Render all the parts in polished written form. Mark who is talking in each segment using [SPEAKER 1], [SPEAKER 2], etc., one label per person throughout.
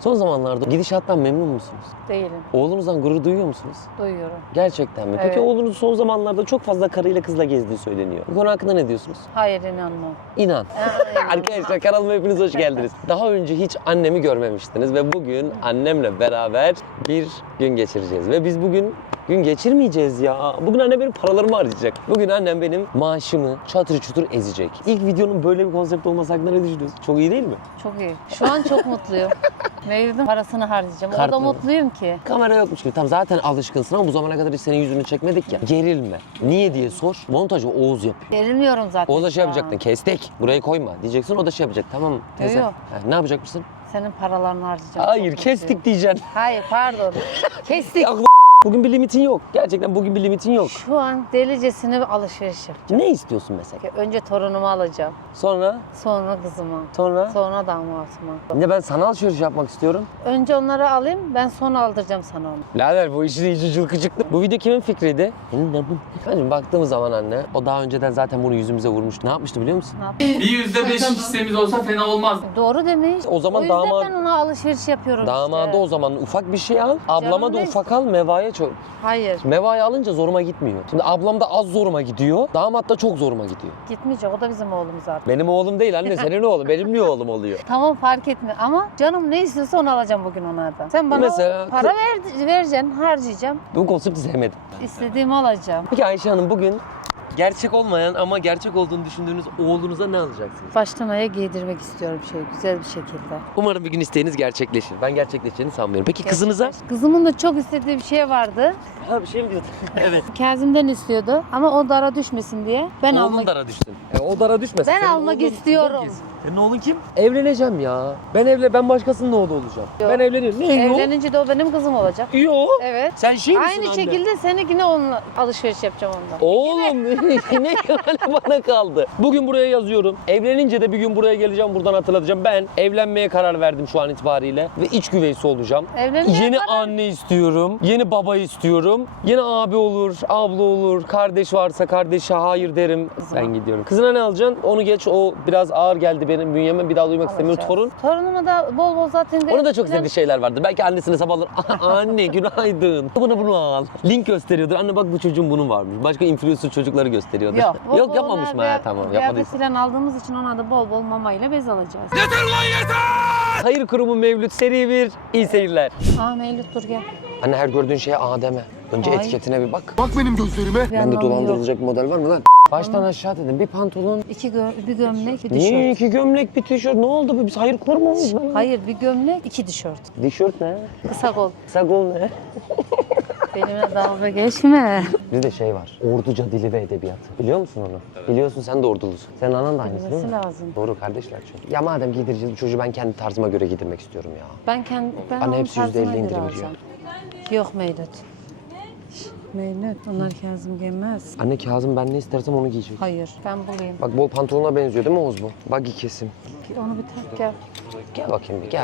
[SPEAKER 1] Son zamanlarda gidişattan memnun musunuz?
[SPEAKER 2] Değilim.
[SPEAKER 1] Oğlunuzdan gurur duyuyor musunuz?
[SPEAKER 2] Duyuyorum.
[SPEAKER 1] Gerçekten mi? Peki
[SPEAKER 2] Evet.
[SPEAKER 1] oğlunuz son zamanlarda çok fazla karıyla kızla gezdiği söyleniyor. Bu konu hakkında ne diyorsunuz?
[SPEAKER 2] Hayır, inanmam.
[SPEAKER 1] İnan.
[SPEAKER 2] Aynen.
[SPEAKER 1] Arkadaşlar kanalıma hepiniz hoş geldiniz. Daha önce hiç annemi görmemiştiniz ve bugün annemle beraber bir gün geçireceğiz. Ve biz bugün gün geçirmeyeceğiz ya. Bugün annem benim paralarımı harcayacak. Bugün annem benim maaşımı çatır çutur ezecek. İlk videonun böyle bir konsept olması hakkında ne düşünüyorsun? Çok iyi değil mi?
[SPEAKER 2] Çok iyi. Şu an çok mutluyum. Mevlüt'ün parasını harcayacağım.
[SPEAKER 1] Kartla.
[SPEAKER 2] Orada mutluyum ki.
[SPEAKER 1] Kamera yokmuş gibi. Tamam zaten alışkınsın ama bu zamana kadar hiç senin yüzünü çekmedik ya. Gerilme. Niye diye sor. Montajı Oğuz yapıyor.
[SPEAKER 2] Gerilmiyorum zaten.
[SPEAKER 1] Oğuz da şey
[SPEAKER 2] şu an.
[SPEAKER 1] yapacaktın. Kestik. Burayı koyma diyeceksin. O da şey yapacak. Tamam teyze.
[SPEAKER 2] Yok.
[SPEAKER 1] Ha, ne yapacakmışsın?
[SPEAKER 2] Senin paralarını harcayacağım.
[SPEAKER 1] Hayır
[SPEAKER 2] Çok
[SPEAKER 1] kestik
[SPEAKER 2] mutluyum.
[SPEAKER 1] diyeceksin.
[SPEAKER 2] Hayır, pardon. Kestik.
[SPEAKER 1] Ya, bugün bir limitin yok. Gerçekten bugün bir limitin yok.
[SPEAKER 2] Şu an delicesine bir alışveriş yapacağım.
[SPEAKER 1] Ne istiyorsun mesela?
[SPEAKER 2] Önce torunumu alacağım.
[SPEAKER 1] Sonra?
[SPEAKER 2] Sonra kızıma.
[SPEAKER 1] Sonra?
[SPEAKER 2] Sonra damatıma.
[SPEAKER 1] Yine ben sana alışveriş yapmak istiyorum.
[SPEAKER 2] Önce onları alayım, ben sonra aldıracağım sana onu.
[SPEAKER 1] Birader bu işin iyice cılkı çıktı. Bu video kimin fikriydi? Bence baktığımız zaman anne, o daha önceden zaten bunu yüzümüze vurmuş. Ne yapmıştı biliyor musun?
[SPEAKER 2] Ne yapayım?
[SPEAKER 3] Bir %5 hissemiz olsa fena olmaz.
[SPEAKER 2] Doğru demiş.
[SPEAKER 1] O zaman
[SPEAKER 2] yüzden
[SPEAKER 1] damat-
[SPEAKER 2] ben ona alışveriş yapıyorum
[SPEAKER 1] Damada
[SPEAKER 2] işte.
[SPEAKER 1] o zaman ufak bir şey al, ablama
[SPEAKER 2] Canım
[SPEAKER 1] da
[SPEAKER 2] ne
[SPEAKER 1] ufak al, Meva'ya çok.
[SPEAKER 2] Hayır,
[SPEAKER 1] Meva'yı alınca zoruma gitmiyor. Şimdi ablam da az zoruma gidiyor, damat da çok zoruma gidiyor.
[SPEAKER 2] gitmeyecek. O da bizim oğlumuz zaten.
[SPEAKER 1] Benim oğlum değil anne, senin oğlum. Benim niye oğlum oluyor?
[SPEAKER 2] Tamam, fark etmiyor ama canım ne istiyorsa onu alacağım bugün onlardan. Sen bana
[SPEAKER 1] Mesela
[SPEAKER 2] para vereceksin, harcayacağım.
[SPEAKER 1] Bu konsepti sevmedim.
[SPEAKER 2] İstediğimi alacağım.
[SPEAKER 1] Peki Ayşe Hanım bugün gerçek olmayan ama gerçek olduğunu düşündüğünüz oğlunuza ne alacaksınız?
[SPEAKER 2] Baştan aya giydirmek istiyorum güzel bir şekilde.
[SPEAKER 1] Umarım bir gün isteğiniz gerçekleşir. Ben gerçekleşeceğini sanmıyorum. Peki kızınıza?
[SPEAKER 2] Kızımın da çok istediği bir şey vardı.
[SPEAKER 1] Ha bir şey mi diyordun? Evet.
[SPEAKER 2] Kazım'dan istiyordu ama o dara düşmesin diye ben
[SPEAKER 1] Oğlun
[SPEAKER 2] almak
[SPEAKER 1] dara düşsün. O dara düşmesin.
[SPEAKER 2] Ben
[SPEAKER 1] Senin
[SPEAKER 2] almak
[SPEAKER 1] oğlun-
[SPEAKER 2] istiyorum.
[SPEAKER 1] oğlun kim? Senin oğlun kim? Evleneceğim ya. Ben başkasının oğlu olacağım.
[SPEAKER 2] Yok.
[SPEAKER 1] Ben evleniyorum. Ne yok?
[SPEAKER 2] Evlenince de o benim kızım olacak.
[SPEAKER 1] Yok.
[SPEAKER 2] Evet.
[SPEAKER 1] Sen şey misin
[SPEAKER 2] Aynı
[SPEAKER 1] anne?
[SPEAKER 2] şekilde seninkine onunla alışveriş yapacağım ondan.
[SPEAKER 1] Oğlum ne yani bana kaldı. Bugün buraya yazıyorum. Evlenince de bir gün buraya geleceğim, buradan hatırlatacağım. Ben evlenmeye karar verdim şu an itibariyle ve iç güveysi olacağım.
[SPEAKER 2] Evlenmeye
[SPEAKER 1] Yeni
[SPEAKER 2] karar-
[SPEAKER 1] anne istiyorum, yeni baba istiyorum. Yeni abi olur, abla olur, kardeş varsa kardeşe hayır derim. Ben gidiyorum. Kızına ne alacaksın? Onu geç, o biraz ağır geldi benim bünyeme. Bir daha duymak istemiyorum.
[SPEAKER 2] Alacağız.
[SPEAKER 1] Torun.
[SPEAKER 2] Torunuma da bol bol zaten...
[SPEAKER 1] Onun da çok sevdiği şeyler vardır. Belki annesine sabahlar anne günaydın. Bunu al. Link gösteriyordur. Anne bak bu çocuğun bunun varmış. Başka influencer çocukları gösteriyordur.
[SPEAKER 2] Yok. bol
[SPEAKER 1] Yok
[SPEAKER 2] bol
[SPEAKER 1] yapmamış
[SPEAKER 2] ona
[SPEAKER 1] mı? Ha, tamam
[SPEAKER 2] kıyafet
[SPEAKER 1] yapmadıysa.
[SPEAKER 2] falan aldığımız için ona da bol bol mamayla bez alacağız.
[SPEAKER 1] Hayır Kurumu Mevlüt seri bir iyi seyirler.
[SPEAKER 2] Aa Mevlüt dur gel.
[SPEAKER 1] Anne her gördüğün şeye A deme. Önce
[SPEAKER 2] Ay.
[SPEAKER 1] etiketine bir bak.
[SPEAKER 4] Bak benim gözlerime.
[SPEAKER 2] Bir
[SPEAKER 1] Bende
[SPEAKER 2] anlamı yok.
[SPEAKER 1] dolandırılacak bir model var mı lan? Baştan aşağı dedim. Bir pantolon.
[SPEAKER 2] Bir gömlek, bir
[SPEAKER 1] Niye
[SPEAKER 2] tişört.
[SPEAKER 1] iki gömlek bir tişört? Ne oldu? Biz hayır kurumu muyuz lan?
[SPEAKER 2] Hayır, bir gömlek, 2 tişört.
[SPEAKER 1] Tişört ne?
[SPEAKER 2] Kısa kol.
[SPEAKER 1] Kısa kol ne?
[SPEAKER 2] Benimle dalga geçme.
[SPEAKER 1] Bizde şey var. Orduca dili ve edebiyatı. Biliyor musun onu? Biliyorsun sen de ordulusun. Senin anan da aynısı değil
[SPEAKER 2] Bilmesi
[SPEAKER 1] mi?
[SPEAKER 2] lazım.
[SPEAKER 1] Doğru kardeşler çünkü. Ya madem giydireceğiz bu çocuğu ben kendi tarzıma göre giydirmek istiyorum ya.
[SPEAKER 2] Ben
[SPEAKER 1] Anne
[SPEAKER 2] onun
[SPEAKER 1] hepsi
[SPEAKER 2] tarzına
[SPEAKER 1] %50
[SPEAKER 2] göre
[SPEAKER 1] indirim
[SPEAKER 2] alacağım. Yok Mevlüt. Mevlüt, onlar Kazım giymez.
[SPEAKER 1] Anne Kazım ben ne istersem onu giyecek.
[SPEAKER 2] Hayır, ben bulayım.
[SPEAKER 1] Bak bol pantolona benziyor değil mi Oğuz bu? Buggy kesim.
[SPEAKER 2] Onu bir tak gel.
[SPEAKER 1] Gel bakayım bir gel.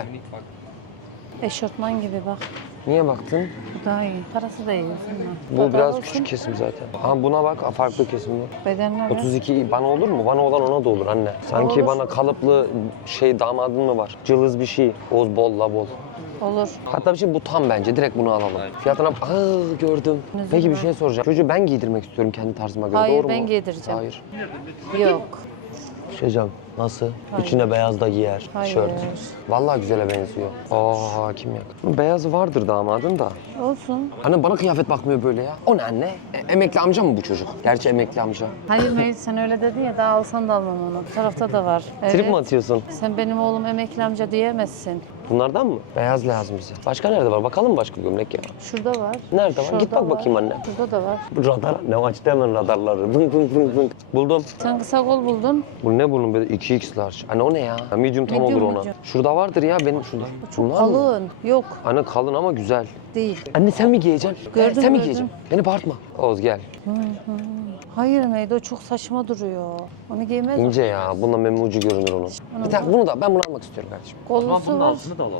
[SPEAKER 2] Eşortman gibi bak.
[SPEAKER 1] Niye baktın?
[SPEAKER 2] Bu daha iyi. Parası da iyi.
[SPEAKER 1] Bu biraz küçük kesim zaten. Aha buna bak farklı kesim bu.
[SPEAKER 2] Bedenler
[SPEAKER 1] 32 bana olur mu? Bana olan ona da olur anne. Sanki
[SPEAKER 2] Olur.
[SPEAKER 1] bana kalıplı şey damadın mı var? Cılız bir şey. Oğuz bol la bol.
[SPEAKER 2] olur.
[SPEAKER 1] Hatta bir şey bu tam bence. Direkt bunu alalım. Fiyatına gördüm. Peki bir şey soracağım. Çocuğu ben giydirmek istiyorum kendi tarzıma göre.
[SPEAKER 2] Hayır,
[SPEAKER 1] Doğru
[SPEAKER 2] ben
[SPEAKER 1] mu?
[SPEAKER 2] giydireceğim.
[SPEAKER 1] Hayır.
[SPEAKER 2] Yok.
[SPEAKER 1] Şeycan nasıl?
[SPEAKER 2] Hayır.
[SPEAKER 1] İçine beyaz da giyer.
[SPEAKER 2] Hayır.
[SPEAKER 1] Tişört. Vallahi güzele benziyor. Aa hakim yak. Beyazı vardır damadın da.
[SPEAKER 2] Olsun.
[SPEAKER 1] Anne bana kıyafet bakmıyor böyle ya. O ne anne? Emekli amca mı bu çocuk? Gerçi emekli amca.
[SPEAKER 2] Hayır Mevlüt, sen öyle dedin ya, daha alsan da almam onu. Bu tarafta da var.
[SPEAKER 1] Trip mi atıyorsun?
[SPEAKER 2] Sen benim oğlum emekli amca diyemezsin.
[SPEAKER 1] Bunlardan mı? Beyaz lazım bize. Başka nerede var? Bakalım mı başka gömlek ya?
[SPEAKER 2] Şurada var.
[SPEAKER 1] Nerede var?
[SPEAKER 2] Şurada
[SPEAKER 1] Git bak
[SPEAKER 2] var.
[SPEAKER 1] bakayım anne.
[SPEAKER 2] Şurada da var.
[SPEAKER 1] Bu radar ne açtı hemen radarları. Vın vın vın vın. Buldum.
[SPEAKER 2] Sen kısa kol buldun.
[SPEAKER 1] Bu ne bunun böyle 2x large. Anne o ne ya? Medium tam
[SPEAKER 2] Medium,
[SPEAKER 1] olur ona.
[SPEAKER 2] medium.
[SPEAKER 1] Şurada vardır ya benim şurada.
[SPEAKER 2] Çok
[SPEAKER 1] Bunlar mı?
[SPEAKER 2] kalın. Yok,
[SPEAKER 1] Anne kalın ama güzel.
[SPEAKER 2] değil.
[SPEAKER 1] Anne sen mi giyeceksin?
[SPEAKER 2] Gördüm,
[SPEAKER 1] Sen mi
[SPEAKER 2] gördüm.
[SPEAKER 1] giyeceksin? Beni bağırtma. Oğuz gel.
[SPEAKER 2] Hayır Meydo, o çok saçma duruyor. Onu giymez.
[SPEAKER 1] İnce ya. Bununla memucu görünür onun. Bir tane bunu da ben bunu almak istiyorum kardeşim.
[SPEAKER 2] Kollusu var.
[SPEAKER 3] da alalım.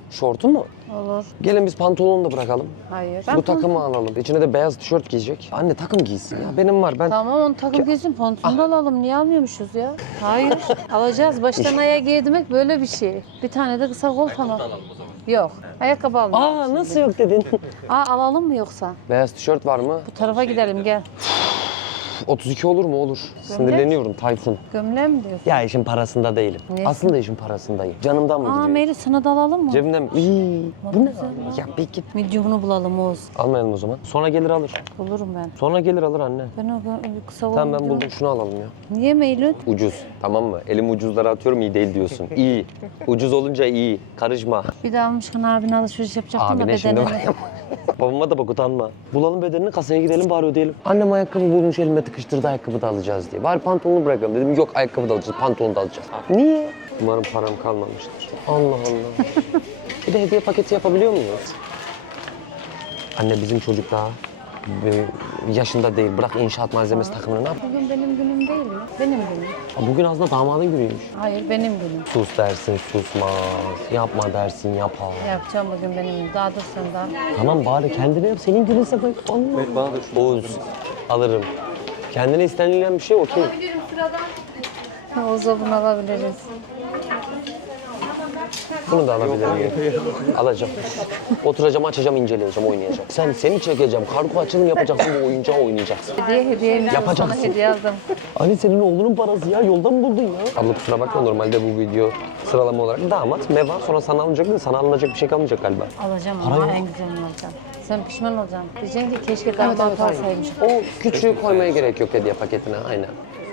[SPEAKER 1] Şortu mu?
[SPEAKER 2] Olur.
[SPEAKER 1] Gelin biz pantolonu da bırakalım.
[SPEAKER 2] Hayır.
[SPEAKER 1] Bu takımı alalım. İçine de beyaz tişört giyecek. Anne takım giysin ya. Benim var. Ben
[SPEAKER 2] Tamam onu takım giysin pantolonu da alalım. Niye almıyormuşuz ya? Hayır. Alacağız. Baştan ayağa giydirmek böyle bir şey. Bir tane de kısa kol falan. Yok. Ayakkabı almayalım.
[SPEAKER 1] Aa nasıl yok dedin?
[SPEAKER 2] Alalım mı yoksa?
[SPEAKER 1] Beyaz tişört var mı?
[SPEAKER 2] Bu tarafa gidelim gel.
[SPEAKER 1] 32 olur mu? Olur. Sinirleniyorum Tayfun.
[SPEAKER 2] Gömleğe mi diyorsun?
[SPEAKER 1] Ya işin parasında değilim.
[SPEAKER 2] Neyse.
[SPEAKER 1] Aslında işin parasındayım. Canımdan mı gidiyor?
[SPEAKER 2] Melih sana da alalım mı?
[SPEAKER 1] Cebimden mi? İyi. Bu ne? Ya bir git.
[SPEAKER 2] Medium'unu bulalım Oğuz.
[SPEAKER 1] Almayalım o zaman. Sonra gelir alır.
[SPEAKER 2] Bulurum ben.
[SPEAKER 1] Sonra gelir alır anne.
[SPEAKER 2] Ben o kısa
[SPEAKER 1] Tamam ben
[SPEAKER 2] buldum.
[SPEAKER 1] buldum şunu alalım ya.
[SPEAKER 2] Niye Mevlüt?
[SPEAKER 1] Ucuz tamam mı? Elim ucuzlara atıyorum iyi değil diyorsun. İyi. Ucuz olunca iyi. Karışma.
[SPEAKER 2] Bir de almışken abine alışveriş yapacaktım da
[SPEAKER 1] Abine şimdi
[SPEAKER 2] bedenini.
[SPEAKER 1] babama da bak utanma. Bulalım bedenini kasaya gidelim bari ödeyelim. Annem ayakkabı bulmuş elime tıkıştırdı ayakkabı da alacağız diye. Bari pantolonu bırakalım dedim. Yok ayakkabı da alacağız, pantolonu da alacağız. Niye? Umarım param kalmamıştır. Allah Allah. Bir de hediye paketi yapabiliyor muyuz? Anne bizim çocuk daha yaşında değil. Bırak inşaat malzemesi takımını ne yap?
[SPEAKER 2] Bugün benim günüm değil mi? Benim günüm.
[SPEAKER 1] Bugün aslında damadın günüymüş.
[SPEAKER 2] Hayır benim günüm.
[SPEAKER 1] Sus dersin susmaz. Yapma dersin yapar.
[SPEAKER 2] Yapacağım bugün benim günüm. Daha dur sen daha.
[SPEAKER 1] Tamam bari kendine yap. Senin gününse bak. Allah. Bana da şu. Oğuz. Alırım. Kendine istenilen bir şey okey.
[SPEAKER 2] Oğuz'a bunu alabiliriz.
[SPEAKER 1] Bunu da alabilir miyim? Alacağım. Oturacağım, açacağım, inceleyeceğim, oynayacağım. Seni çekeceğim. Kargo açılım yapacaksın, bu oyuncağı oynayacaksın.
[SPEAKER 2] Hediye
[SPEAKER 1] Yapacaksın.
[SPEAKER 2] sana hediye aldım.
[SPEAKER 1] Anne senin oğlunun parası ya. Yoldan mı buldun ya? Abla kusura bakma normalde bu video sıralama olarak damat, meva sonra sana alınacak değil. Sana alınacak bir şey kalmayacak galiba.
[SPEAKER 2] Alacağım
[SPEAKER 1] Para
[SPEAKER 2] ama
[SPEAKER 1] yok.
[SPEAKER 2] en güzelini alacağım. Sen pişman olacaksın. Diyeceksin ki keşke damat alsaymış.
[SPEAKER 1] O küçüğü koymaya gerek yok hediye paketine. Aynen.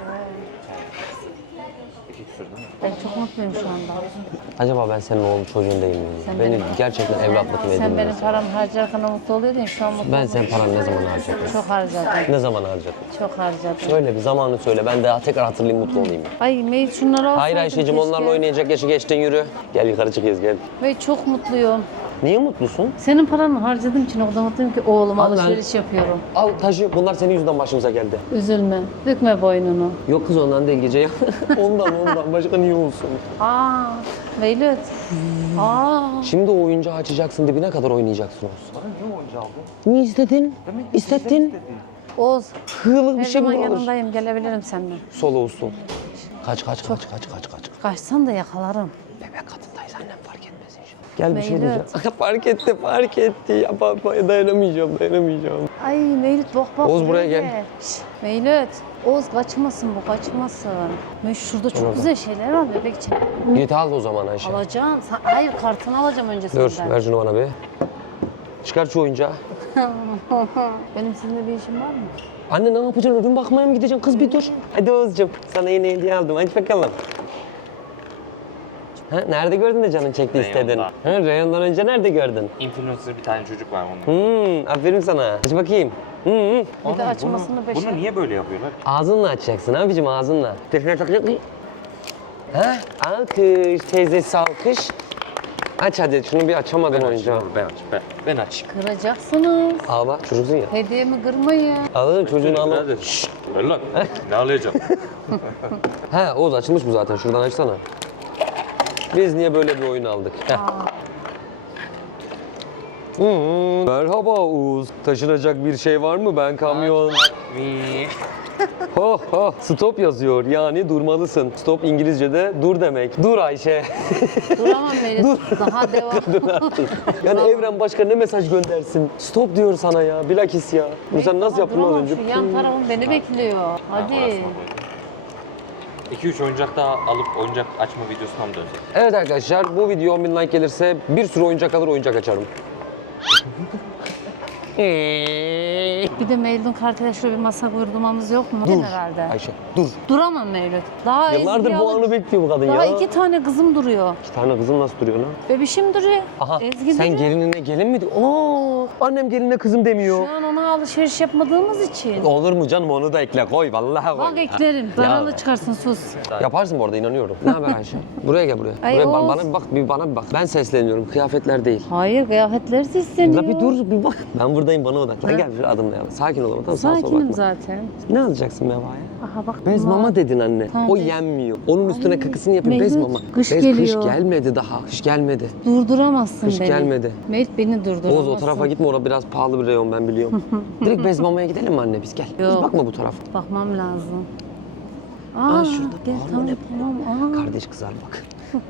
[SPEAKER 2] Ben çok mutluyum şu anda.
[SPEAKER 1] Acaba ben senin oğlun çocuğun değil miyim?
[SPEAKER 2] Sen
[SPEAKER 1] Beni
[SPEAKER 2] benim-
[SPEAKER 1] gerçekten evlatlık mı
[SPEAKER 2] Sen benim
[SPEAKER 1] edinmiyorsun?
[SPEAKER 2] paramı harcarken mutlu oluyordun. Şu an mutlu
[SPEAKER 1] Ben senin paranı ne zaman harcadım?
[SPEAKER 2] Çok harcadım.
[SPEAKER 1] Ne zaman harcadım?
[SPEAKER 2] Çok harcadım.
[SPEAKER 1] Söyle bir zamanı söyle. Ben de tekrar hatırlayayım mutlu olayım.
[SPEAKER 2] Ay Mey şunları alsaydım
[SPEAKER 1] Hayır Ayşe'cim onlarla
[SPEAKER 2] keşke.
[SPEAKER 1] oynayacak yaşı geçtin yürü. Gel yukarı çıkıyoruz gel.
[SPEAKER 2] Ve çok mutluyum.
[SPEAKER 1] Niye mutlusun?
[SPEAKER 2] Senin paranı harcadığım için o kadar mutluyum ki oğluma
[SPEAKER 1] Al lan.
[SPEAKER 2] alışveriş yapıyorum.
[SPEAKER 1] Al taşı bunlar senin yüzünden başımıza geldi.
[SPEAKER 2] Üzülme, bükme boynunu.
[SPEAKER 1] Yok kız ondan değil gece. ondan başka niye olsun?
[SPEAKER 2] Aa, Mevlüt. Aa,
[SPEAKER 1] Şimdi o oyuncağı açacaksın dibine kadar oynayacaksın olsun. Niye istedin? İstettin.
[SPEAKER 2] Oğuz.
[SPEAKER 1] Hığlık bir
[SPEAKER 2] Her
[SPEAKER 1] şey mi
[SPEAKER 2] zaman
[SPEAKER 1] olur?
[SPEAKER 2] yanındayım, gelebilirim seninle.
[SPEAKER 1] Sol olsun. Kaç.
[SPEAKER 2] Kaçsan da yakalarım.
[SPEAKER 1] Bebek kadındayız annem fark etmez inşallah. Gel bir şey
[SPEAKER 2] Mevlüt.
[SPEAKER 1] diyeceğim. fark etti. Ya dayanamayacağım.
[SPEAKER 2] Ay Mevlüt bak.
[SPEAKER 1] Oğuz, buraya
[SPEAKER 2] buraya
[SPEAKER 1] gel.
[SPEAKER 2] Şşt, Mevlüt. Oğuz kaçmasın bu kaçmasın. Şurada çok güzel şeyler var bebek için.
[SPEAKER 1] Git al o zaman Ayşe.
[SPEAKER 2] Alacağım. Hayır kartını alacağım önce
[SPEAKER 1] Dur
[SPEAKER 2] senden.
[SPEAKER 1] ver şunu bana bir. Çıkar şu oyuncağı.
[SPEAKER 2] Benim sizinle bir işim var mı?
[SPEAKER 1] Anne ne yapacaksın? Ürün bakmaya mı gideceksin? Kız bir dur. Hadi Oğuzcuğum sana yeni hediye aldım. Aç bakalım. Ha, nerede gördün de canın çekti istedin?
[SPEAKER 4] Reyon'da.
[SPEAKER 1] Ha, Reyon'dan önce nerede gördün?
[SPEAKER 4] Influencer bir tane çocuk var onun.
[SPEAKER 1] Aferin sana. Aç bakayım.
[SPEAKER 2] Bir de açmasını beşer.
[SPEAKER 4] Bunu niye böyle yapıyorlar?
[SPEAKER 1] Ağzınla açacaksın abicim ağzınla. Tekrar takacak mıyım? Ha? Alkış, teyzesi alkış. Aç hadi şunu bir açamadım oyuncağı.
[SPEAKER 4] Ben aç.
[SPEAKER 2] Kıracaksınız.
[SPEAKER 1] Ağla çocuksun ya.
[SPEAKER 2] Hediyemi kırmayın.
[SPEAKER 1] Ağla çocuğunu ağla.
[SPEAKER 4] Hadi. Ver lan. Ne alacağım?
[SPEAKER 1] He Oğuz açılmış bu zaten şuradan açsana. Biz niye böyle bir oyun aldık? Heh. Merhaba Oğuz. Taşınacak bir şey var mı? Ben kamyon. Ho ho. Stop yazıyor. Yani durmalısın. Stop İngilizce'de dur demek. Dur Ayşe.
[SPEAKER 2] Duramam Melis. Daha devam.
[SPEAKER 1] Yani evren başka ne mesaj göndersin? Stop diyor sana ya. Bilakis ya. Bu sen nasıl yaptın az
[SPEAKER 2] Duramam,
[SPEAKER 1] önce?
[SPEAKER 2] Şu yan tarafım beni bekliyor. Hadi.
[SPEAKER 4] 2-3 oyuncak daha alıp oyuncak açma videosuna mı dönsek?
[SPEAKER 1] Evet arkadaşlar bu video 10.000 like gelirse bir sürü oyuncak alır oyuncak açarım.
[SPEAKER 2] Bir de Mevlüt'ün kartıyla şöyle bir masa kurdurmamız yok mu?
[SPEAKER 1] Dur
[SPEAKER 2] Herhalde.
[SPEAKER 1] Ayşe dur.
[SPEAKER 2] Duramam Mevlüt. Daha
[SPEAKER 1] Yıllardır
[SPEAKER 2] Ezgi'yi
[SPEAKER 1] bu
[SPEAKER 2] alın-
[SPEAKER 1] anı bekliyor bu kadın
[SPEAKER 2] Daha
[SPEAKER 1] ya.
[SPEAKER 2] 2 tane kızım duruyor.
[SPEAKER 1] 2 tane kızım nasıl duruyor lan?
[SPEAKER 2] Bebişim duruyor.
[SPEAKER 1] Aha
[SPEAKER 2] Ezgi
[SPEAKER 1] sen
[SPEAKER 2] duruyor.
[SPEAKER 1] gelinine gelin mi diyor? Oo, annem gelinine kızım demiyor.
[SPEAKER 2] Şu an ona alışveriş yapmadığımız için.
[SPEAKER 1] Olur mu canım onu da ekle koy vallahi koy.
[SPEAKER 2] Bak eklerim. Zararlı çıkarsın sus.
[SPEAKER 1] Yaparsın bu arada inanıyorum. Ne haber Ayşe? Buraya gel buraya.
[SPEAKER 2] Ay
[SPEAKER 1] Buraya
[SPEAKER 2] Oğuz.
[SPEAKER 1] bana bir bak. Ben sesleniyorum. Kıyafetler değil.
[SPEAKER 2] Hayır kıyafetleri sesleniyor.
[SPEAKER 1] La bir dur bir bak. Ben burada buradayım, bana odaklan. Gel bir adımlayalım. Sakin ol ama tamam, sağa sola
[SPEAKER 2] Sakinim
[SPEAKER 1] bakma.
[SPEAKER 2] zaten.
[SPEAKER 1] Ne alacaksın Meva'ya?
[SPEAKER 2] Aha bak.
[SPEAKER 1] Bez mama dedin anne.
[SPEAKER 2] Ha,
[SPEAKER 1] O
[SPEAKER 2] bez.
[SPEAKER 1] yenmiyor. Onun üstüne
[SPEAKER 2] Ay,
[SPEAKER 1] kakısını yapıyor. Bez
[SPEAKER 2] Mevlüt,
[SPEAKER 1] mama.
[SPEAKER 2] kış
[SPEAKER 1] Bez
[SPEAKER 2] geliyor.
[SPEAKER 1] kış gelmedi daha. Kış gelmedi.
[SPEAKER 2] Durduramazsın
[SPEAKER 1] Kış
[SPEAKER 2] beni.
[SPEAKER 1] gelmedi.
[SPEAKER 2] Mevlüt beni durduramazsın.
[SPEAKER 1] Oğuz o tarafa gitme, orada biraz pahalı bir reyon ben biliyorum. Direkt bez mamaya gidelim mi anne biz gel. Hiç
[SPEAKER 2] Yok.
[SPEAKER 1] bakma bu tarafa.
[SPEAKER 2] Bakmam lazım.
[SPEAKER 1] şurada.
[SPEAKER 2] Gel
[SPEAKER 1] Aa,
[SPEAKER 2] tamam
[SPEAKER 1] ne-
[SPEAKER 2] tamam. Aa.
[SPEAKER 1] Kardeş kızar bak.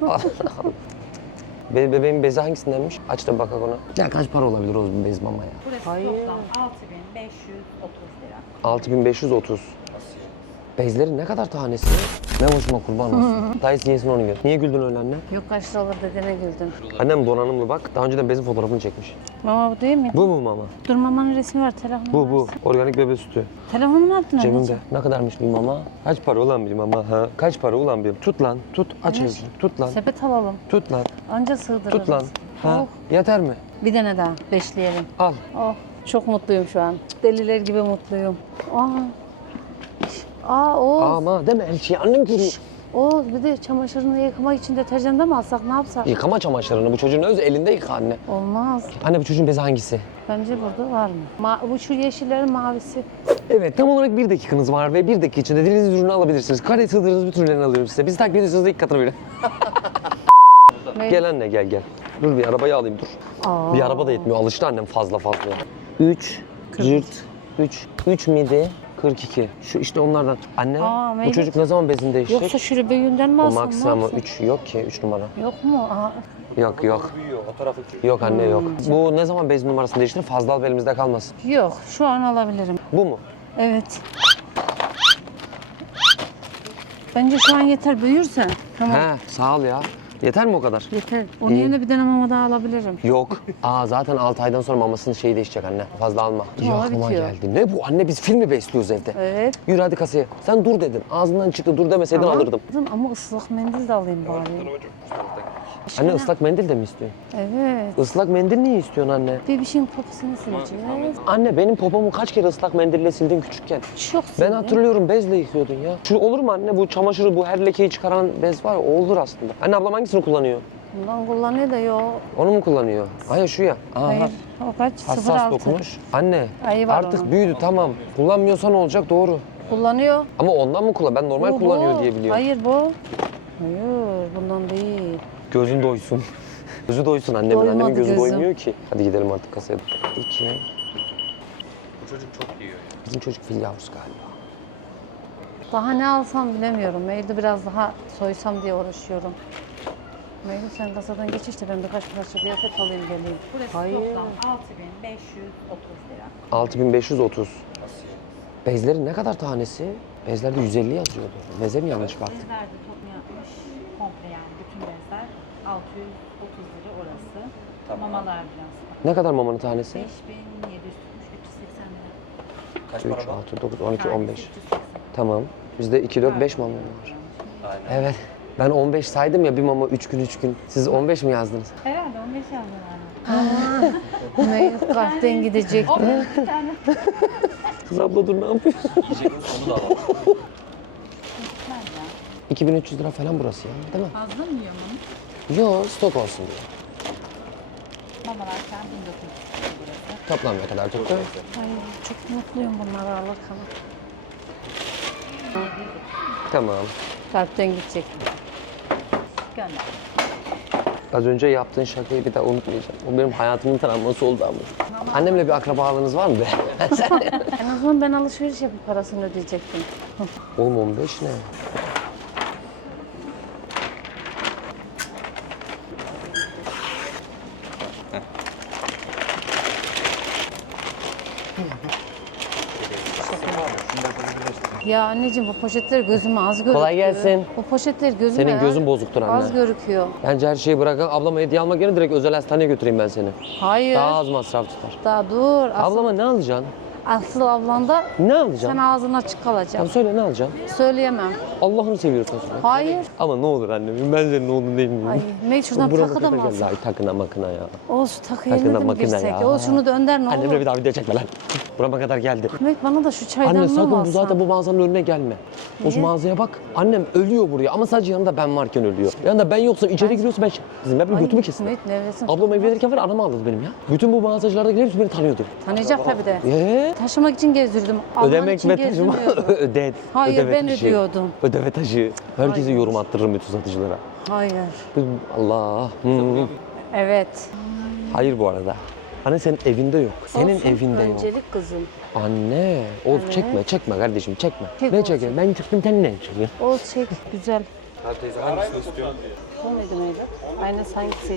[SPEAKER 1] Bebeğin bezi hangisindenmiş? Aç da bakak ona. Ya kaç para olabilir o bez mamaya?
[SPEAKER 5] Burası
[SPEAKER 2] Hayır.
[SPEAKER 5] toplam 6.530 lira.
[SPEAKER 1] 6530. Bezlerin ne kadar tanesi? Ne hoşuma kurban olsun. Dayısı yesin onu gör. Niye güldün öyle anne?
[SPEAKER 2] Yok kaç lira olur dediğine güldüm.
[SPEAKER 1] Annem donanımlı bak. Daha önceden bezin fotoğrafını çekmiş.
[SPEAKER 2] Mama bu değil mi?
[SPEAKER 1] Bu mu mama?
[SPEAKER 2] Dur mamanın resmi var telefonu.
[SPEAKER 1] Bu. Organik bebe sütü.
[SPEAKER 2] Telefonu ne yaptın
[SPEAKER 1] Cebimde.
[SPEAKER 2] anneciğim?
[SPEAKER 1] Ne kadarmış bir mama? Kaç para ulan bir mama ha? Kaç para ulan bir? Tut lan. Tut. Aç
[SPEAKER 2] Evet.
[SPEAKER 1] elini. Tut lan.
[SPEAKER 2] Sepet alalım.
[SPEAKER 1] Tut lan.
[SPEAKER 2] Anca sığdırırız.
[SPEAKER 1] Tut lan. Ha?
[SPEAKER 2] Oh.
[SPEAKER 1] Yeter mi?
[SPEAKER 2] Bir tane daha beşleyelim.
[SPEAKER 1] Al.
[SPEAKER 2] Oh çok mutluyum şu an. Deliler gibi mutluyum. Oğuz.
[SPEAKER 1] Ama deme her şeyi annem görüyor.
[SPEAKER 2] Oğuz bir de çamaşırını yıkamak için deterjan da mı alsak ne yapsak?
[SPEAKER 1] Yıkama çamaşırını. Bu çocuğun öz elinde yıka anne.
[SPEAKER 2] Olmaz.
[SPEAKER 1] Anne bu çocuğun bezi hangisi?
[SPEAKER 2] Bence burada var mı? Bu şu yeşillerin mavisi.
[SPEAKER 1] Evet, tam olarak 1 dakikanız var ve 1 dakika içinde dilediğiniz ürünü alabilirsiniz. Kare sığdırdığınız bütün ürünleri alıyorum size. Bizi takip ediyorsanız da ilk katını verin. Gel anne gel. Dur bir arabayı alayım dur.
[SPEAKER 2] Aa.
[SPEAKER 1] Bir araba da yetmiyor. Alıştı annem fazla. 3, cırt, 3 miydi? 42. Şu işte onlardan. Anne bu
[SPEAKER 2] Mevlüt.
[SPEAKER 1] çocuk ne zaman bezini değişecek?
[SPEAKER 2] Yoksa şurube yünden mi
[SPEAKER 1] O
[SPEAKER 2] alsam?
[SPEAKER 1] max
[SPEAKER 2] ne
[SPEAKER 1] ama
[SPEAKER 2] yapsam?
[SPEAKER 1] 3 yok ki 3 numara.
[SPEAKER 2] Yok mu?
[SPEAKER 1] Yok.
[SPEAKER 4] Büyüyor. O tarafı
[SPEAKER 1] Yok anne yok. Bu ne zaman bez numarasını değiştirir? Fazla al elimizde kalmasın.
[SPEAKER 2] Yok şu an alabilirim.
[SPEAKER 1] Bu mu?
[SPEAKER 2] Evet. Bence şu an yeter büyürsen. Tamam.
[SPEAKER 1] He sağ ol ya. Yeter mi o kadar?
[SPEAKER 2] Yeter. Onun
[SPEAKER 1] İyi.
[SPEAKER 2] yerine bir tane mama daha alabilirim.
[SPEAKER 1] Yok. Zaten 6 aydan sonra mamasının şeyi değişecek anne. Fazla alma.
[SPEAKER 2] Tamam,
[SPEAKER 1] Aklıma
[SPEAKER 2] bitiyor.
[SPEAKER 1] geldi. Ne bu anne biz film mi besliyoruz evde?
[SPEAKER 2] Evet.
[SPEAKER 1] Yürü hadi kasaya. Sen dur dedin. Ağzından çıktı dur demeseydin
[SPEAKER 2] Tamam.
[SPEAKER 1] alırdım.
[SPEAKER 2] Ama ıslak mendil de alayım bari.
[SPEAKER 1] Anne ıslak mendil de mi istiyorsun?
[SPEAKER 2] Evet.
[SPEAKER 1] Islak mendil niye istiyorsun anne?
[SPEAKER 2] Bebişin poposunu sileceğiz.
[SPEAKER 1] Anne benim popomu kaç kere ıslak mendille sildin küçükken?
[SPEAKER 2] Çok
[SPEAKER 1] Ben
[SPEAKER 2] sildim.
[SPEAKER 1] hatırlıyorum bezle yıkıyordun ya. Şu olur mu anne bu çamaşırı bu her lekeyi çıkaran bez var ya o olur aslında. Anne ablam hangisini kullanıyor?
[SPEAKER 2] Bundan kullanıyor da yok.
[SPEAKER 1] Onu mu kullanıyor? Hayır şu ya. Aha.
[SPEAKER 2] Hayır. O kaç?
[SPEAKER 1] Hassas
[SPEAKER 2] 06.
[SPEAKER 1] dokunuş. Anne
[SPEAKER 2] Ayı var
[SPEAKER 1] artık
[SPEAKER 2] onun.
[SPEAKER 1] büyüdü tamam. Kullanmıyorsan olacak doğru.
[SPEAKER 2] Kullanıyor.
[SPEAKER 1] Ama ondan mı kullan? Ben normal
[SPEAKER 2] Bu.
[SPEAKER 1] kullanıyor diye biliyorum.
[SPEAKER 2] Hayır bu. Hayır bundan değil.
[SPEAKER 1] Gözün doysun. Gözü doysun annemin.
[SPEAKER 2] Doymadı
[SPEAKER 1] Annemin gözü
[SPEAKER 2] gözüm.
[SPEAKER 1] doymuyor ki. Hadi gidelim artık kasaya. 2.
[SPEAKER 4] Bu çocuk çok yiyor ya.
[SPEAKER 1] Bizim çocuk fil yavrusu galiba.
[SPEAKER 2] Daha ne alsam bilemiyorum. Meyli biraz daha soysam diye uğraşıyorum. Meyli sen kasadan geç işte ben birkaç parça kıyafet alayım geleyim.
[SPEAKER 5] Burası
[SPEAKER 2] Hayır.
[SPEAKER 5] toplam 6.530 lira.
[SPEAKER 1] 6530. Bezlerin ne kadar tanesi? Bezlerde 150 yazıyordu. Beze mi yanlış baktım?
[SPEAKER 5] Bezler de toplu yapmış. Komple yani bütün bezler 630 lira orası. Mamalar biraz.
[SPEAKER 1] Ne kadar mamanın tanesi?
[SPEAKER 5] 5.700 tutmuş 380 lira.
[SPEAKER 4] Kaç
[SPEAKER 1] 3,
[SPEAKER 4] para var?
[SPEAKER 1] 6, 9, 12, 15.
[SPEAKER 5] 380.
[SPEAKER 1] Tamam. Bizde 2, 4, 5 mama var.
[SPEAKER 4] Aynen.
[SPEAKER 1] Evet. Ben 15 saydım ya bir mama 3 gün 3 gün. Siz 15 mi yazdınız?
[SPEAKER 5] Herhalde 15 yazdılar.
[SPEAKER 2] Meyli kalpten gidecek.
[SPEAKER 5] Bir tane.
[SPEAKER 1] Kız abla dur ne yapıyorsun?
[SPEAKER 4] Yiyecek onu da alalım.
[SPEAKER 1] 2300 lira falan burası ya değil mi?
[SPEAKER 5] Fazla mı yiyor mama?
[SPEAKER 1] Yo stok olsun diye.
[SPEAKER 5] Mamalar sen 1900 lira burası.
[SPEAKER 1] Toplam ne kadar tuttu?
[SPEAKER 2] Ay, çok mutluyum bunları alırken.
[SPEAKER 1] Tamam.
[SPEAKER 2] Kalpten gidecek.
[SPEAKER 5] Gönder.
[SPEAKER 1] Az önce yaptığın şakayı bir daha unutmayacağım. O benim hayatımın travması oldu ama. Annemle bir akrabalığınız var mı be?
[SPEAKER 2] En azından ben alışveriş yapıp parasını ödeyecektim.
[SPEAKER 1] Oğlum 15 ne?
[SPEAKER 2] Ya anneciğim bu poşetler gözüme az görüküyor.
[SPEAKER 1] Kolay gelsin.
[SPEAKER 2] Bu poşetler gözüme
[SPEAKER 1] Senin gözün bozuktur anne.
[SPEAKER 2] az görüküyor.
[SPEAKER 1] Bence her şeyi bırakın. Ablama hediye almak yerine direkt özel hastaneye götüreyim ben seni.
[SPEAKER 2] Hayır.
[SPEAKER 1] Daha az masraf tutar.
[SPEAKER 2] Daha dur.
[SPEAKER 1] Ablama ne alacaksın?
[SPEAKER 2] Asıl ablanda
[SPEAKER 1] Ne
[SPEAKER 2] sen
[SPEAKER 1] alacaksın?
[SPEAKER 2] ağzın açık
[SPEAKER 1] Tamam
[SPEAKER 2] kalacaksın.
[SPEAKER 1] söyle ne alacaksın?
[SPEAKER 2] Söyleyemem.
[SPEAKER 1] Allah'ını seviyorsan söyle.
[SPEAKER 2] Hayır.
[SPEAKER 1] Ama ne olur annem ben senin oğlun değil miyim?
[SPEAKER 2] Ay Mey şuradan
[SPEAKER 1] Burama
[SPEAKER 2] takı da mı
[SPEAKER 1] kadar geldi.
[SPEAKER 2] alsak?
[SPEAKER 1] Ay takına makına ya.
[SPEAKER 2] Oğuz şu takı
[SPEAKER 1] Takına
[SPEAKER 2] yerine de mi
[SPEAKER 1] makına
[SPEAKER 2] girsek?
[SPEAKER 1] ya.
[SPEAKER 2] Oğuz şunu da önder ne
[SPEAKER 1] Annemle
[SPEAKER 2] olur.
[SPEAKER 1] bir daha video çekme lan. Burama kadar geldi.
[SPEAKER 2] Mey bana da şu çaydan
[SPEAKER 1] Anne
[SPEAKER 2] mı
[SPEAKER 1] sakın bu
[SPEAKER 2] alsan?
[SPEAKER 1] zaten bu mağazanın önüne gelme. O
[SPEAKER 2] Niye?
[SPEAKER 1] mağazaya bak. Annem ölüyor buraya ama sadece yanında ben varken ölüyor. Yanında ben yoksam içeri giriyorsa ben kızım ben götümü kesin.
[SPEAKER 2] Ümit neredesin?
[SPEAKER 1] Ablam evlenirken var anamı aldı benim ya. Bütün bu mağazacılardakiler hepsi beni tanıyordu.
[SPEAKER 2] Tanıyacak tabii de.
[SPEAKER 1] Eee?
[SPEAKER 2] Taşımak için gezdirdim. Alman
[SPEAKER 1] Ödemek
[SPEAKER 2] için
[SPEAKER 1] ve taşıma.
[SPEAKER 2] gezdirmiyordum.
[SPEAKER 1] Hayır
[SPEAKER 2] Hayır, ben ödüyordum.
[SPEAKER 1] Ödeme taşı. Herkese
[SPEAKER 2] Hayır.
[SPEAKER 1] yorum attırırım bütün satıcılara.
[SPEAKER 2] Hayır.
[SPEAKER 1] Allah.
[SPEAKER 2] Evet.
[SPEAKER 1] Hayır bu arada. Anne senin evinde yok. Senin
[SPEAKER 2] Olsun,
[SPEAKER 1] evinde yok.
[SPEAKER 2] öncelik kızım.
[SPEAKER 1] Anne. Oğlum
[SPEAKER 2] Evet.
[SPEAKER 1] çekme kardeşim çekme.
[SPEAKER 2] Çek
[SPEAKER 1] Ne
[SPEAKER 2] olsun.
[SPEAKER 1] çekiyorsun? Ben çıktım sen ne çekiyorsun?
[SPEAKER 2] O çek. Güzel.
[SPEAKER 4] Abi teyze hangisini istiyorsun?
[SPEAKER 2] Bu muydu Mevlüt? Aynısı hangisiydi?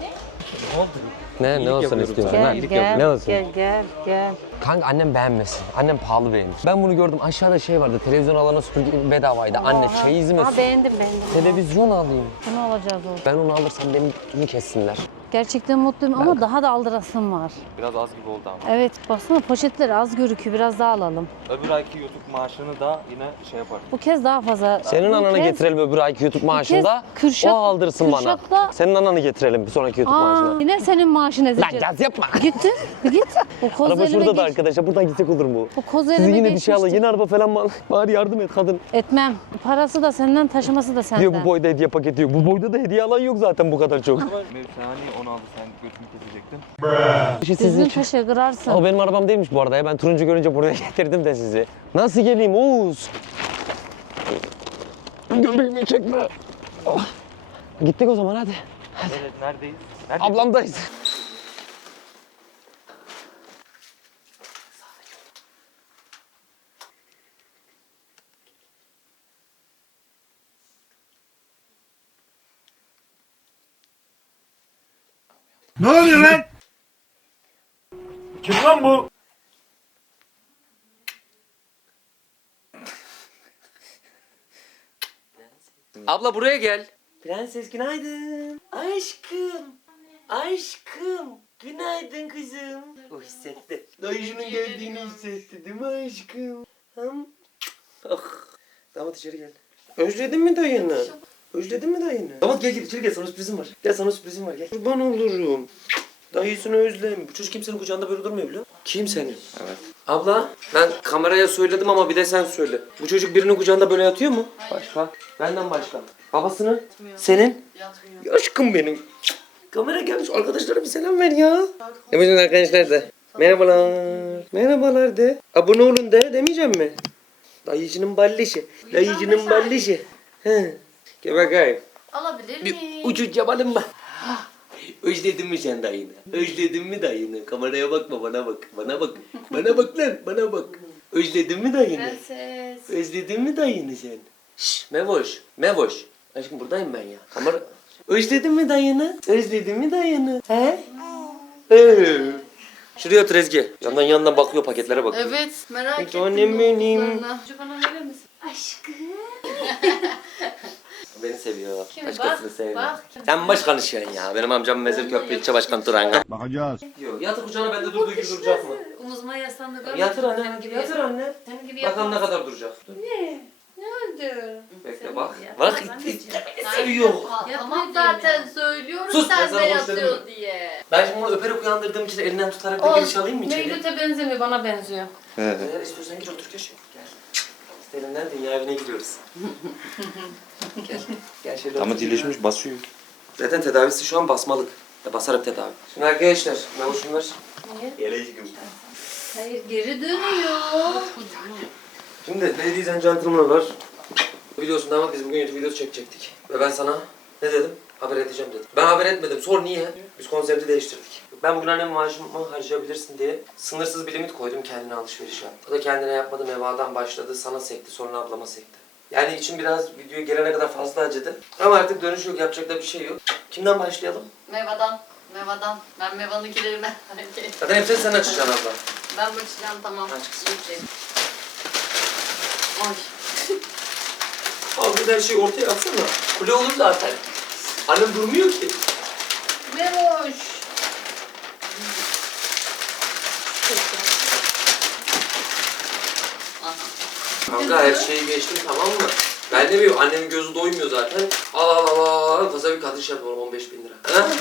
[SPEAKER 1] Ne
[SPEAKER 4] İyilik
[SPEAKER 1] olsun
[SPEAKER 4] yapıyoruz
[SPEAKER 1] istiyorsun?
[SPEAKER 4] sana,
[SPEAKER 1] Ha?
[SPEAKER 4] iyilik
[SPEAKER 2] Gel,
[SPEAKER 1] Ne olsun?
[SPEAKER 2] gel.
[SPEAKER 1] Kanka annem beğenmesin. Annem pahalı beğenir. Ben bunu gördüm. Aşağıda şey vardı. Televizyon alana süpürge bedavaydı. Anne çeyiz mi?
[SPEAKER 2] Beğendim.
[SPEAKER 1] Televizyon alayım.
[SPEAKER 2] Bunu alacağız o.
[SPEAKER 1] Ben onu alırsam benim götümü kessinler.
[SPEAKER 2] Gerçekten mutluyum ama daha da aldırasım var.
[SPEAKER 4] Biraz az gibi oldu ama.
[SPEAKER 2] Evet, baksana poşetler az görüküyor. Biraz daha alalım.
[SPEAKER 4] Öbür ayki YouTube maaşını da yine şey yaparım.
[SPEAKER 2] Bu kez daha fazla.
[SPEAKER 1] Senin
[SPEAKER 2] Bu
[SPEAKER 1] ananı
[SPEAKER 2] kez-
[SPEAKER 1] getirelim öbür ayki YouTube maaşında.
[SPEAKER 2] Kürşat-
[SPEAKER 1] O aldırsın bana.
[SPEAKER 2] Kürşat'la-
[SPEAKER 1] Senin ananı getirelim bir sonraki YouTube
[SPEAKER 2] Aa,
[SPEAKER 1] maaşına.
[SPEAKER 2] yine senin maaşın
[SPEAKER 1] Lan
[SPEAKER 2] ezecek.
[SPEAKER 1] gaz yapma.
[SPEAKER 2] Gittin, git. O koz
[SPEAKER 1] Araba
[SPEAKER 2] elime
[SPEAKER 1] şurada da
[SPEAKER 2] geç.
[SPEAKER 1] arkadaşlar. Buradan gitsek olur mu?
[SPEAKER 2] O koz
[SPEAKER 1] Siz
[SPEAKER 2] elime
[SPEAKER 1] yine bir şey alın.
[SPEAKER 2] geçmişti.
[SPEAKER 1] Yeni araba falan mı alın? Bari yardım et kadın.
[SPEAKER 2] Etmem. Parası da senden, taşıması da senden.
[SPEAKER 1] Diyor bu boyda hediye paketi yok. Bu boyda da hediye alan yok zaten bu kadar çok.
[SPEAKER 4] Mevlüt sen hani onu aldı sen götümü kesecektin.
[SPEAKER 1] İşte sizin
[SPEAKER 2] Düzgün
[SPEAKER 1] için.
[SPEAKER 2] taşı kırarsın.
[SPEAKER 1] O benim arabam değilmiş bu arada ya. Ben turuncu görünce buraya getirdim de sizi. Nasıl geleyim Oğuz? Göbeğimi çekme. Oh. Gittik o zaman hadi.
[SPEAKER 4] Evet neredeyiz? Neredeyiz?
[SPEAKER 1] Ablamdayız.
[SPEAKER 6] Ne oluyor lan? Kim lan bu?
[SPEAKER 1] Abla buraya gel. Prenses günaydın. Aşkım. Aşkım. Günaydın kızım. O hissetti. Dayıcının geldiğini hissetti değil mi aşkım? Ah. Damat içeri gel. Özledin mi dayını? Özledin mi dayını? Damat gel içeri gel, sana sürprizim var. Gel sana sürprizim var gel. Kurban olurum. Dayısını özlem. Bu çocuk kimsenin kucağında böyle durmuyor biliyor musun? Kim senin?
[SPEAKER 4] Evet.
[SPEAKER 1] Abla ben kameraya söyledim ama bir de sen söyle. Bu çocuk birinin kucağında böyle yatıyor mu? Başka? Benden başka. Babasını? Senin? Yatmıyor. Aşkım benim. Kamera gelmiş. Arkadaşlara bir selam ver ya. Ne bütün arkadaşlar da. Merhabalar. Merhabalar de. Abone olun de. Demeyeceğim mi? Dayıcının ballişi. Dayıcının ballişi. He. Gel bakayım.
[SPEAKER 7] Alabilir
[SPEAKER 1] Bir
[SPEAKER 7] miyim?
[SPEAKER 1] ucu yapalım mı? Özledin mi sen dayını? Özledin mi dayını? Kameraya bakma bana bak. Bana bak. Bana bak lan. Bana bak. Özledin mi dayını?
[SPEAKER 7] Prenses.
[SPEAKER 1] Özledin mi dayını sen? Şşş Mevoş. Mevoş. Aşkım buradayım ben ya. Kamera... Özledin mi dayını? Özledin mi dayını? He? Şuraya otur Ezgi. Yandan bakıyor, paketlere bakıyor.
[SPEAKER 7] Evet, merak ettim.
[SPEAKER 1] Annem benim.
[SPEAKER 7] yolduklarını. Şu bana verir misin? Aşkım.
[SPEAKER 1] Beni seviyor.
[SPEAKER 7] Şimdi
[SPEAKER 1] Başkasını
[SPEAKER 7] bak,
[SPEAKER 1] sevmiyor.
[SPEAKER 7] bak.
[SPEAKER 1] Sen baş konuşuyorsun ya. Benim amcam Mezir Köprü ilçe başkanı Turan.
[SPEAKER 6] Bakacağız.
[SPEAKER 1] Yok. Yatır kucağına bende durduğu gibi duracak mı?
[SPEAKER 7] Omuzuma yaslandı görmedin
[SPEAKER 1] Yatır
[SPEAKER 7] mi?
[SPEAKER 1] anne.
[SPEAKER 7] Senin gibi
[SPEAKER 1] Yatır anne.
[SPEAKER 7] Senin gibi
[SPEAKER 1] Bakalım ne
[SPEAKER 7] yapamaz.
[SPEAKER 1] kadar duracak. Dur.
[SPEAKER 7] Ne oldu?
[SPEAKER 1] Bekle bak.
[SPEAKER 7] Yatır,
[SPEAKER 1] Bak
[SPEAKER 7] ben
[SPEAKER 1] itti.
[SPEAKER 7] de-
[SPEAKER 1] Beni seviyor.
[SPEAKER 7] Tamam zaten söylüyorum
[SPEAKER 1] Sus, ben
[SPEAKER 7] sen
[SPEAKER 1] sana
[SPEAKER 7] de
[SPEAKER 1] boş dedim
[SPEAKER 7] yatıyor
[SPEAKER 1] mi?
[SPEAKER 7] diye.
[SPEAKER 1] Ben şimdi bunu öperek uyandırdığım için elinden tutarak bir giriş alayım mı içeri?
[SPEAKER 2] Mevlüt'e benzemiyor, bana benziyor.
[SPEAKER 1] Eğer istiyorsan gir otur köşeye. Gel. İsterimden dünya evine gidiyoruz. Gel. Gel şöyle
[SPEAKER 4] Ama
[SPEAKER 1] otur.
[SPEAKER 4] iyileşmiş basıyor.
[SPEAKER 1] Zaten tedavisi şu an basmalık. Ya basarak tedavi. Şimdi arkadaşlar, ben şunlar. Geleceğim.
[SPEAKER 7] Hayır geri dönüyor.
[SPEAKER 1] Şimdi ladies and gentlemen'lar. Biliyorsun damat biz bugün YouTube videosu çekecektik. Ve ben sana ne dedim? Haber edeceğim dedim. Ben haber etmedim. Sor niye? Biz konsepti değiştirdik. Ben bugün annem maaşımı harcayabilirsin diye sınırsız bir limit koydum kendine alışveriş yap. O da kendine yapmadı, mevadan başladı. Sana sekti, sonra ablama sekti. Yani için biraz videoya gelene kadar fazla acıdı. Ama artık dönüş yok, yapacak da bir şey yok. Kimden başlayalım?
[SPEAKER 7] Mevadan. Mevadan. Ben mevanınkilerime.
[SPEAKER 1] Zaten hepsini sen açacaksın abla.
[SPEAKER 7] Ben açacağım tamam.
[SPEAKER 1] Aç kızım.
[SPEAKER 7] Peki. Ay.
[SPEAKER 1] Abi her şeyi ortaya atsana. Kule olur zaten. Annem durmuyor ki.
[SPEAKER 7] Mevoş.
[SPEAKER 1] Kanka her şeyi geçtim tamam mı? Ben de biliyorum annemin gözü doymuyor zaten. Al fazla bir kadın şart var 15.000 lira. Ha?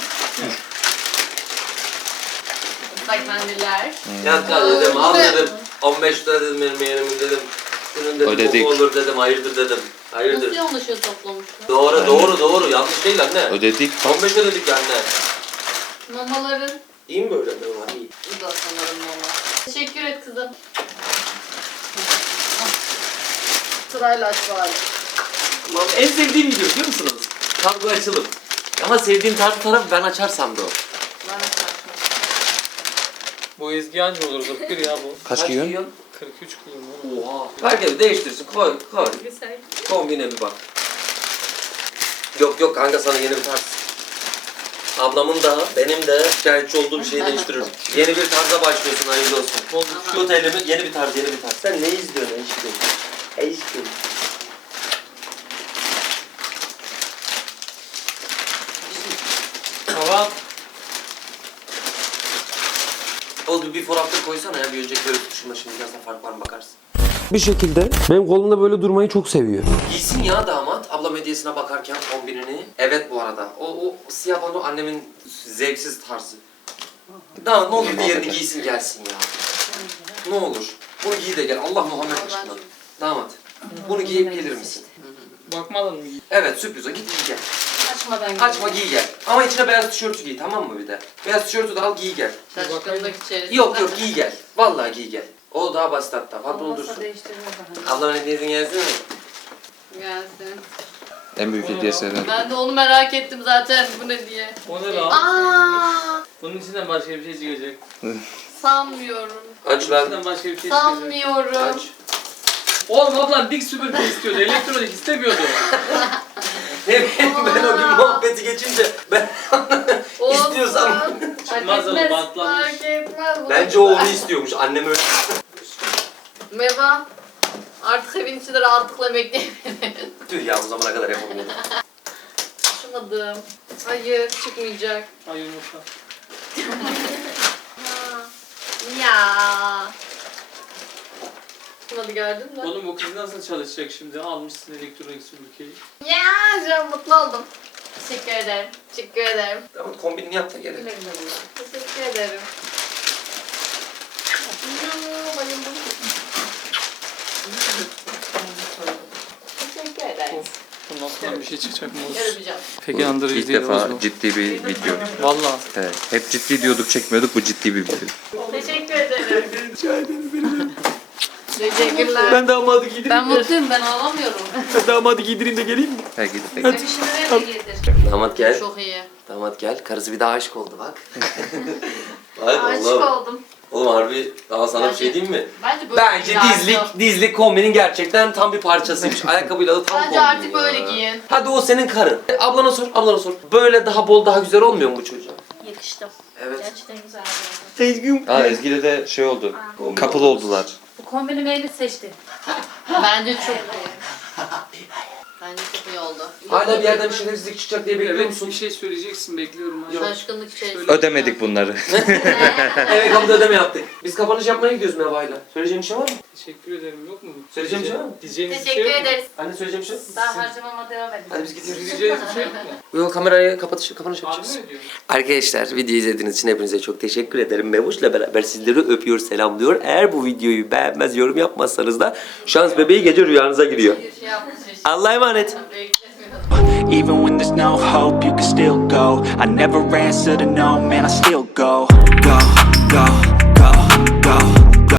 [SPEAKER 7] Islak mendiller.
[SPEAKER 1] Ya dedim al dedim. 15 lira dedim benim yeğenimin dedim. Şunun dedim
[SPEAKER 4] Ödedik.
[SPEAKER 1] koku olur dedim hayırdır dedim. Hayırdır?
[SPEAKER 7] Nasıl yanlış hesaplamışlar?
[SPEAKER 1] Doğru. Yanlış değil anne.
[SPEAKER 4] Ödedik.
[SPEAKER 1] 15 ödedik ya anne.
[SPEAKER 7] Mamaların.
[SPEAKER 1] İyi mi böyle mama? İyi.
[SPEAKER 7] Bu da sanırım mama. Teşekkür et kızım. Sırayla aç bari.
[SPEAKER 1] Mama en sevdiğim video biliyor musunuz? Kargo açılım. Ama sevdiğim taraf ben açarsam da o.
[SPEAKER 7] Ben açarım.
[SPEAKER 3] Bu Ezgi anca olur 41 ya bu.
[SPEAKER 4] Kaç giyiyorsun?
[SPEAKER 3] 43 kilo.
[SPEAKER 1] Oha. Herkes değiştirsin. Koy.
[SPEAKER 7] Güzel.
[SPEAKER 1] Kombine bir bak. Yok kanka sana yeni bir tarz. Ablamın da benim de şikayetçi olduğum şeyi değiştiriyorum. Yeni bir tarza başlıyorsun hayırlı olsun. Tut elimi yeni bir tarz. Sen ne izliyorsun aşkım?
[SPEAKER 3] Tamam.
[SPEAKER 1] Oldu bir fotoğrafta koysana ya bir önceki böyle tutuşumla şimdi biraz da fark var mı bakarsın. Bir şekilde benim kolumda böyle durmayı çok seviyor. Giysin ya damat ablam hediyesine bakarken kombinini. Evet bu arada o siyah pantolon annemin zevksiz tarzı. Damat ne olur diğerini giysin gelsin ya. Ne olur. Bunu giy de gel Allah Muhammed aşkına. Damat bunu giyip gelir misin?
[SPEAKER 3] Bakmadın mı?
[SPEAKER 1] Evet sürpriz o git giy gel.
[SPEAKER 7] Açmadan
[SPEAKER 1] Açma giy gel. Ama içine beyaz tişörtü giy tamam mı bir de? Beyaz tişörtü de al giy gel.
[SPEAKER 7] Şaşkınlık içerisinde.
[SPEAKER 1] Yok giy gel. Vallahi giy gel. O daha basit hatta. Pantolon
[SPEAKER 7] Olmasa
[SPEAKER 1] dursun.
[SPEAKER 7] değiştirmez daha.
[SPEAKER 1] Ablamın hediyesini gelsin mi?
[SPEAKER 7] Gelsin.
[SPEAKER 4] En büyük hediyesi herhalde.
[SPEAKER 7] Ben de onu merak ettim zaten bu ne diye.
[SPEAKER 3] O ne lan?
[SPEAKER 7] Aa,
[SPEAKER 3] Bunun içinden başka bir şey çıkacak.
[SPEAKER 7] sanmıyorum.
[SPEAKER 1] Aç
[SPEAKER 3] Bunun
[SPEAKER 1] lan.
[SPEAKER 3] içinden başka bir şey çıkacak.
[SPEAKER 7] Sanmıyorum.
[SPEAKER 1] Aç.
[SPEAKER 3] Oğlum ablan dik süpürge istiyordu. Elektronik istemiyordu.
[SPEAKER 1] Ne bileyim ben o gün muhabbeti geçince ben istiyorsam.
[SPEAKER 3] Çıkmaz oğlum, bantlanmış.
[SPEAKER 7] Fark etmez. bu
[SPEAKER 1] Bence
[SPEAKER 7] da
[SPEAKER 1] o
[SPEAKER 7] güzel.
[SPEAKER 1] onu istiyormuş. Annem öyle.
[SPEAKER 7] Meva. Artık evin içinde rahatlıkla bekleyebilirim.
[SPEAKER 1] Tüh ya bu zamana kadar yapamıyordum.
[SPEAKER 7] Açmadım. Hayır çıkmayacak.
[SPEAKER 3] Ay yumurta.
[SPEAKER 7] Ha. Ya. Hadi gördün mü?
[SPEAKER 3] Oğlum bu kız nasıl çalışacak şimdi? Almışsın elektronik süpürgeyi.
[SPEAKER 7] Ya şu an mutlu oldum. Teşekkür ederim. Teşekkür ederim.
[SPEAKER 1] Tamam kombinini yap da gelelim.
[SPEAKER 7] Teşekkür ederim. Ya, bayıldım. Teşekkür ederim.
[SPEAKER 3] Bundan sonra bir şey çıkacak mı?
[SPEAKER 7] Yapacağım.
[SPEAKER 3] Peki andırıcı
[SPEAKER 4] İlk
[SPEAKER 3] değil
[SPEAKER 4] defa
[SPEAKER 3] o zaman.
[SPEAKER 4] ciddi bir video.
[SPEAKER 3] Valla.
[SPEAKER 4] Evet. Hep ciddi diyorduk çekmiyorduk bu ciddi bir video.
[SPEAKER 7] Teşekkür ederim. Teşekkürler.
[SPEAKER 1] Ben damadı giydireyim.
[SPEAKER 7] Ben mutluyum, ben ağlamıyorum.
[SPEAKER 1] Damadı giydireyim de geleyim mi?
[SPEAKER 4] Her gidip de
[SPEAKER 7] Öpüşümü ver de getir.
[SPEAKER 1] Damat gel.
[SPEAKER 7] Çok iyi.
[SPEAKER 1] Damat gel. Karısı bir daha aşık oldu bak. Bak
[SPEAKER 7] Aşık
[SPEAKER 1] oğlum.
[SPEAKER 7] oldum.
[SPEAKER 1] Oğlum harbi daha sana bir şey diyeyim mi?
[SPEAKER 7] Bence böyle
[SPEAKER 1] Bence
[SPEAKER 7] giyin
[SPEAKER 1] dizlik kombinin gerçekten tam bir parçasıymış. Ayakkabıyla da tam
[SPEAKER 7] Bence
[SPEAKER 1] kombin
[SPEAKER 7] artık
[SPEAKER 1] ya.
[SPEAKER 7] böyle giyin.
[SPEAKER 1] Hadi o senin karın. Ablana sor. Böyle daha bol daha güzel olmuyor mu bu çocuğa?
[SPEAKER 7] Yakıştı.
[SPEAKER 1] Evet.
[SPEAKER 7] Gerçekten güzel.
[SPEAKER 1] Sezgin.
[SPEAKER 4] Ezgi'yle de şey oldu. Couple oldular.
[SPEAKER 5] Bu kombini Mevlüt seçti.
[SPEAKER 7] Bence çok iyi. Bence çok iyi oldu.
[SPEAKER 1] Hala bir yerden bir şerefsizlik çıkacak diye bekliyor
[SPEAKER 3] Evet
[SPEAKER 1] musun?
[SPEAKER 3] bir şey söyleyeceksin bekliyorum.
[SPEAKER 7] Şaşkınlık içerisinde.
[SPEAKER 4] Ödemedik bunları.
[SPEAKER 1] Evet kapıda ödeme yaptık. Biz kapanış yapmaya gidiyoruz Meva'yla. Söyleyeceğim bir şey var mı?
[SPEAKER 3] Teşekkür ederim yok mu?
[SPEAKER 1] Söyleyeceğim bir şey var mı?
[SPEAKER 3] Diyeceğiniz bir
[SPEAKER 7] Teşekkür
[SPEAKER 3] şey yok mu?
[SPEAKER 7] ederiz.
[SPEAKER 1] Anne söyleyeceğim bir şey.
[SPEAKER 5] Daha harcamama devam edin.
[SPEAKER 1] Hadi biz gidiyoruz.
[SPEAKER 3] Diyeceğiniz bir şey yok mu?
[SPEAKER 1] Yok kamerayı kapanış
[SPEAKER 3] Harbi
[SPEAKER 1] yapacağız.
[SPEAKER 3] mi diyorsun?
[SPEAKER 1] Arkadaşlar videoyu izlediğiniz için hepinize çok teşekkür ederim. Mevuş'la beraber sizleri öpüyor, selamlıyor. Eğer bu videoyu beğenmez, yorum yapmazsanız da şans bebeği gece rüyanıza giriyor.
[SPEAKER 7] Bir şey yapmış işte.
[SPEAKER 1] Allah'a emanet.
[SPEAKER 7] Beklemiyordum.
[SPEAKER 8] Even when there's no hope, you can still go. I never answer to no, man, I still go. Go, go, go, go.